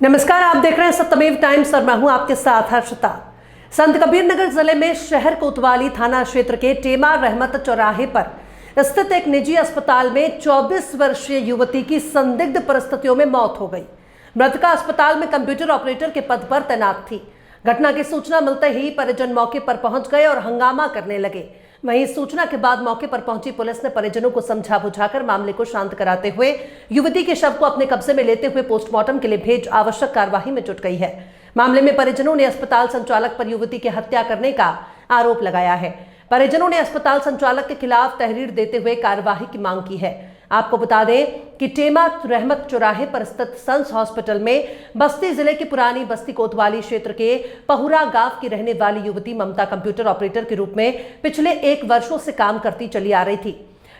नमस्कार, आप देख रहे हैं सत्यमेव टाइम्स और मैं हूं आपके साथ हर्षिता। संत कबीर नगर जिले में शहर कोतवाली थाना क्षेत्र के टेमा रहमत चौराहे पर स्थित एक निजी अस्पताल में 24 वर्षीय युवती की संदिग्ध परिस्थितियों में मौत हो गई। मृतका अस्पताल में कंप्यूटर ऑपरेटर के पद पर तैनात थी। घटना की सूचना मिलते ही परिजन मौके पर पहुंच गए और हंगामा करने लगे। वहीं सूचना के बाद मौके पर पहुंची पुलिस ने परिजनों को समझा बुझाकर मामले को शांत कराते हुए युवती के शव को अपने कब्जे में लेते हुए पोस्टमार्टम के लिए भेज आवश्यक कार्यवाही में जुट गई है। मामले में परिजनों ने अस्पताल संचालक पर युवती की हत्या करने का आरोप लगाया है। परिजनों ने अस्पताल संचालक के खिलाफ तहरीर देते हुए कार्यवाही की मांग की है। आपको बता दें कि टेमा रहमत चौराहे पर स्थित सन्स हॉस्पिटल में बस्ती जिले की पुरानी बस्ती कोतवाली क्षेत्र के पहुरा गांव की रहने वाली युवती ममता कंप्यूटर ऑपरेटर के रूप में पिछले 1 वर्षों से काम करती चली आ रही थी।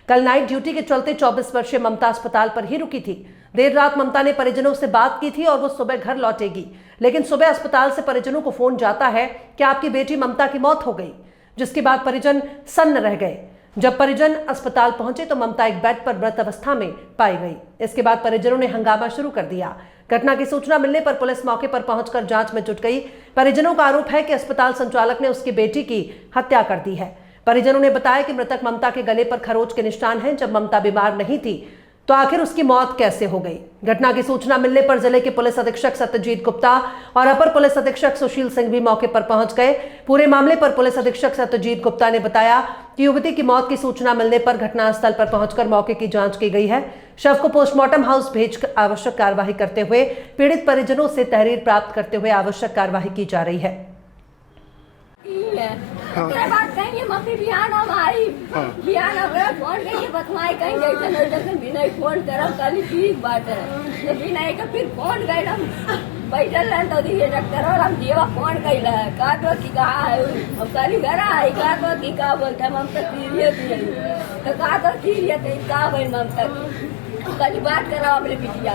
कल नाइट ड्यूटी के चलते 24 वर्षीय ममता अस्पताल पर ही रुकी थी। देर रात ममता ने परिजनों से बात की थी और वो सुबह घर लौटेगी, लेकिन सुबह अस्पताल से परिजनों को फोन जाता है कि आपकी बेटी ममता की मौत हो गई, जिसके बाद परिजन सन्न रह गए। जब परिजन अस्पताल पहुंचे तो ममता एक बेड पर मृत अवस्था में पाई गई। इसके बाद परिजनों ने हंगामा शुरू कर दिया। घटना की सूचना मिलने पर पुलिस मौके पर पहुंचकर जांच में जुट गई। परिजनों का आरोप है कि अस्पताल संचालक ने उसकी बेटी की हत्या कर दी है। परिजनों ने बताया कि मृतक ममता के गले पर खरोच के निशान हैं। जब ममता बीमार नहीं थी तो आखिर उसकी मौत कैसे हो गई। घटना की सूचना मिलने पर जिले के पुलिस अधीक्षक सत्यजीत गुप्ता और अपर पुलिस अधीक्षक सुशील सिंह भी मौके पर पहुंच गए। पूरे मामले पर पुलिस अधीक्षक सत्यजीत गुप्ता ने बताया कि युवती की मौत की सूचना मिलने पर घटनास्थल पर पहुंचकर मौके की जांच की गई है। शव को पोस्टमार्टम हाउस भेजकर आवश्यक कार्यवाही करते हुए पीड़ित परिजनों से तहरीर प्राप्त करते हुए आवश्यक कार्यवाही की जा रही है। बात कहेंगे मम्मी बिहान हम आई बिहान हमरा फोन कहिए बतवाई कहीं जैसे बिना फोन करब कल ठीक बात है तो बिना का फिर फोन गए हम बैठल रहन तो दिए डॉक्टर और हम जीवा फोन कैला है का तो की कहा है हम कल घर आई का तो की का बोलते हम तो सीरियस है तो का तो सीरियस है का भाई हम तक कल बात कराओ मेरे बिटिया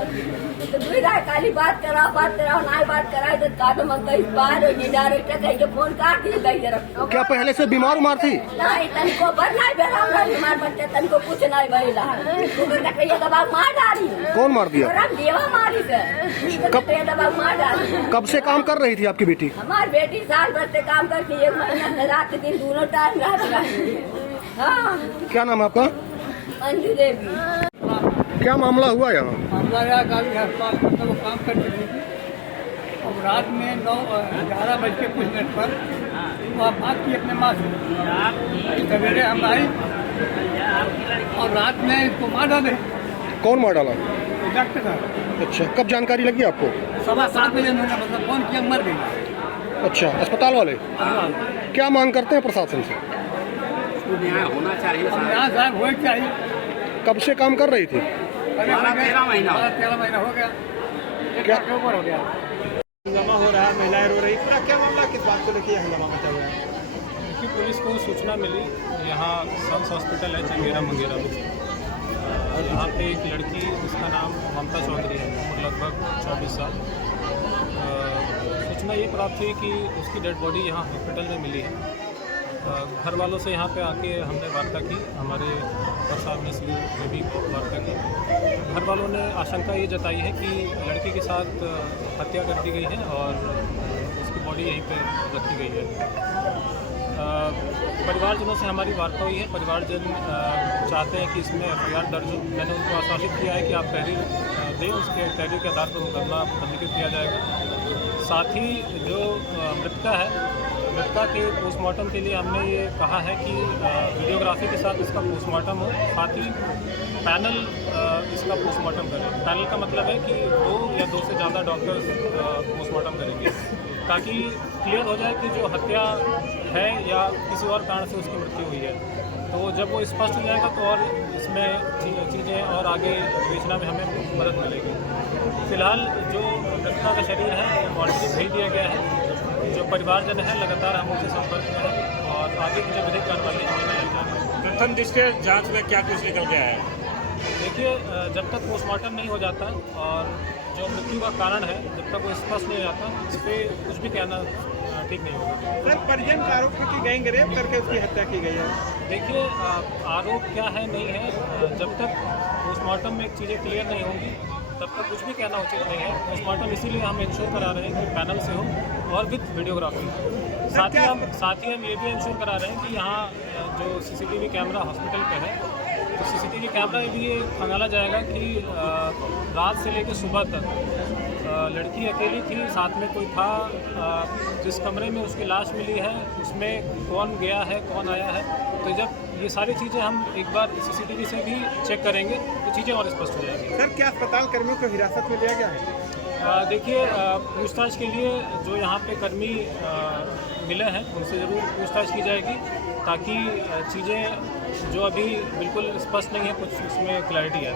तो दुई रात काली बात कराओ ना बात कराए तो का तो हम कहीं बाहर हो जा रहे कहीं के फोन काट दिए गई जरा। क्या पहले से बीमार थी? नहीं तनिको पर नहीं बेरा हमरा बीमार बच्चे तनिको कुछ नहीं भइला तू का कहिए दबा मार डाली। कौन मार दिया? और देवा मारी से कब दबा मार डाली। कब से काम कर रही थी आपकी बेटी? हमारी बेटी साल भर से काम करती है, 1 महीना से रात दिन दोनों टाइम रात रही। हाँ क्या नाम आपका? अंजू देवी। क्या मामला हुआ यहाँ? हमारा गाड़ी अस्पताल में वो काम करती थी और रात में 11 बज के कुछ मिनट पर वो बात की अपने माँ से। सवेरे हम आई और रात में इसको मार डाले। कौन मार डाला? डॉक्टर साहब। अच्छा, कब जानकारी लगी आपको? 7:15 बजे उन्होंने मतलब फोन किया मर गई। अच्छा, अस्पताल वाले क्या मांग करते हैं प्रशासन से? न्याय होना चाहिए, न्याय साहब होना चाहिए। कब से काम कर रही थी? 13 महीना हो गया। क्या ऊपर हो गया? हंगामा हो रहा है, महिलाएं रो रही, पूरा क्या मामला किस बात को लेकर हंगामा मचा हुआ है? कि पुलिस को सूचना मिली यहाँ सन्स हॉस्पिटल है चंगेरा मंगेरा में। यहाँ पे एक लड़की जिसका नाम ममता चौधरी है, उम्र लगभग 24 साल। सूचना ये प्राप्त हुई कि उसकी डेड बॉडी यहाँ हॉस्पिटल में मिली है। घर वालों से यहाँ पे आके हमने वार्ता की, हमारे अपर साहब ने जो भी वार्ता की। घर वालों ने आशंका ये जताई है कि लड़की के साथ हत्या कर दी गई है और उसकी बॉडी यहीं पे रखी गई है। परिवारजनों से हमारी वार्ता हुई है। परिवारजन चाहते हैं कि इसमें FIR दर्ज हो। मैंने उनको आश्वासित किया है कि आप तहरीर दें, उसके तहरीर के आधार पर मुकदमा पंजीकृत किया जाएगा। साथ ही जो मृतका के पोस्टमार्टम के लिए हमने ये कहा है कि वीडियोग्राफी के साथ इसका पोस्टमार्टम हो, साथ ही पैनल इसका पोस्टमार्टम करें। पैनल का मतलब है कि 2 या 2 से ज़्यादा डॉक्टर्स पोस्टमार्टम करेंगे ताकि क्लियर हो जाए कि जो हत्या है या किसी और कारण से उसकी मृत्यु हुई है। तो जब वो स्पष्ट हो जाएगा तो और इसमें चीज़ें और आगे बेचना में हमें मदद मिलेगी। फिलहाल जो मृतका का शरीर है मॉर्चरी भेज दिया गया है। जो परिवारजन है लगातार हम उनसे संपर्क में हैं और आगे की जो विधिक कार्रवाई है। प्रथम दृष्टया जांच में क्या कुछ निकल गया है? देखिए, जब तक पोस्टमार्टम नहीं हो जाता और जो मृत्यु का कारण है जब तक वो स्पष्ट नहीं हो जाता, इस पर कुछ भी कहना ठीक नहीं होगा। सर, परिजन का आरोप है कि गैंग रेप करके उसकी हत्या की गई है। देखिए, आरोप क्या है नहीं है, जब तक पोस्टमार्टम में चीज़ें क्लियर नहीं होंगी तब तक कुछ भी कहना उचित नहीं है। पोस्टमार्टम इसीलिए हम इंश्योर करा रहे हैं कि पैनल से हो और विद वीडियोग्राफी। साथ ही हम ये भी इंश्योर करा रहे हैं कि यहाँ जो सीसीटीवी कैमरा हॉस्पिटल पे है, तो सीसीटीवी कैमरा भी ये खंगाला जाएगा कि रात से लेकर सुबह तक लड़की अकेली थी, साथ में कोई था, जिस कमरे में उसकी लाश मिली है उसमें कौन गया है, कौन आया है। तो जब ये सारी चीज़ें हम एक बार सीसीटीवी से भी चेक करेंगे तो चीज़ें और स्पष्ट हो जाएंगी। सर, क्या अस्पताल कर्मियों को हिरासत में लिया गया है? देखिए, पूछताछ के लिए जो यहाँ पे कर्मी मिले हैं उनसे ज़रूर पूछताछ की जाएगी, ताकि चीज़ें जो अभी बिल्कुल स्पष्ट नहीं है कुछ उसमें क्लैरिटी है।